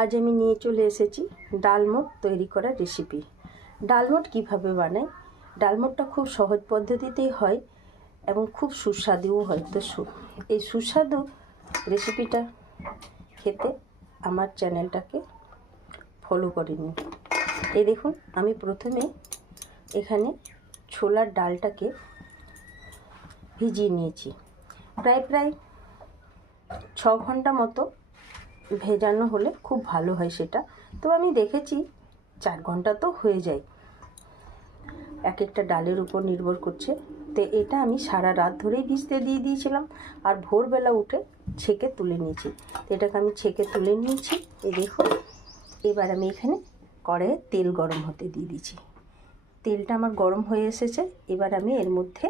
আজ আমি নিয়ে চলে এসেছি ডালমোট তৈরি করার রেসিপি। ডালমোট কীভাবে বানাই? ডালমোটটা খুব সহজ পদ্ধতিতেই হয় এবং খুব সুস্বাদুও হয়। তো এই সুস্বাদু রেসিপিটা খেতে আমার চ্যানেলটাকে ফলো করে নিন। এই দেখুন, আমি প্রথমে এখানে ছোলার ডালটাকে ভিজিয়ে নিয়েছি। প্রায় 6 ঘন্টা মতো ভেজানো হলে খুব ভালো হয় সেটা। তো আমি দেখেছি 4 ঘন্টা তো হয়ে যায়, এক একটা ডালের উপর নির্ভর করছে। তো এটা আমি সারা রাত ধরেই ভিজতে দিয়ে দিয়েছিলাম আর ভোরবেলা উঠে ছেঁকে তুলে নিয়েছি। তো এটাকে আমি ছেঁকে তুলে নিয়েছি। এই দেখুন, এবার আমি এখানে কড়াইয়ে তেল গরম হতে দিয়ে দিয়েছি। তেলটা আমার গরম হয়ে এসেছে। এবার আমি এর মধ্যে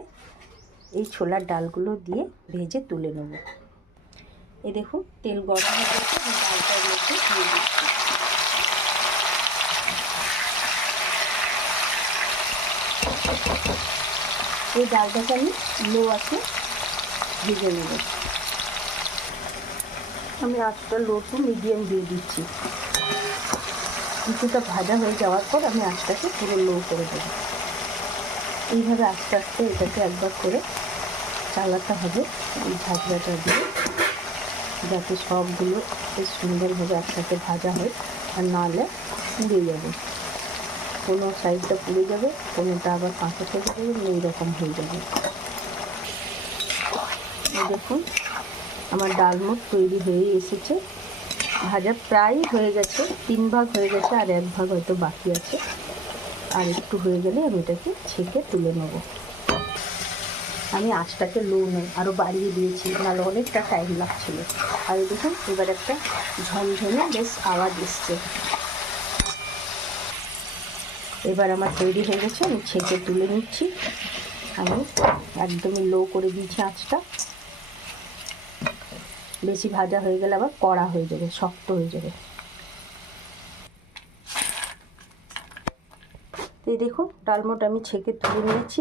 এই ছোলার ডালগুলো দিয়ে ভেজে তুলে নেব। এই দেখুন, তেল গরম হয়ে গেছে, আমি ডালটার মধ্যে দিয়ে দিচ্ছি। এই ডালটাকে আমি লো আছে ভেজে নেব। আমি আঁচটা লো টু মিডিয়াম দিয়ে দিচ্ছি। কিছুটা ভাজা হয়ে যাওয়ার পর আমি আঁচটাকে পুরো লো করে দেবো। এইভাবে আস্তে আস্তে এটাকে একবার করে চালাতে হবে এই ভাজলাটা দিয়ে, যাতে সবগুলো বেশ সুন্দরভাবে একসাথে ভাজা হয়, আর নাহলে পুড়ে যাবে। কোনো সাইডটা পুড়ে যাবে, কোনোটা আবার কাঁচা থেকে যাবে, এইরকম হয়ে যাবে। দেখুন, আমার ডালমোট তৈরি হয়ে এসেছে। ভাজা প্রায় হয়ে গেছে, 3 ভাগ হয়ে গেছে, আর 1 ভাগ হয়তো বাকি আছে। আর একটু হয়ে গেলে আমি এটাকে ছেঁকে তুলে নেব। আমি আঁচটাকে লো নয় আরও বাড়িয়ে দিয়েছি, নাহলে অনেকটা টাইম লাগছিল। আর দেখুন, এবার একটা ঝনঝনে বেশ আওয়াজ এসছে। এবার আমার তৈরি হয়ে গেছে, আমি ছেঁকে তুলে নিচ্ছি। আমি একদমই লো করে দিয়েছি আঁচটা। বেশি ভাজা হয়ে গেলে আবার কড়া হয়ে যাবে, শক্ত হয়ে যাবে। এই দেখুন, ডালমোট আমি ছেঁকে তুলে নিয়েছি।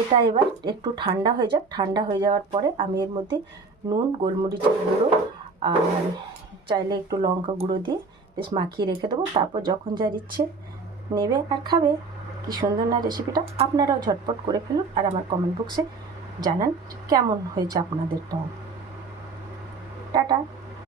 এটা এবার একটু ঠান্ডা হয়ে যাক। ঠান্ডা হয়ে যাওয়ার পরে আমি এর মধ্যে নুন, গোলমরিচের গুঁড়ো আর চাইলে একটু লঙ্কা গুঁড়ো দিয়ে বেশ মাখিয়ে রেখে দেবো। তারপর যখন যার ইচ্ছে নেবে আর খাবে। কি সুন্দর না রেসিপিটা! আপনারাও ঝটপট করে ফেলুন আর আমার কমেন্ট বক্সে জানান কেমন হয়েছে আপনাদেরটাও। টাটা।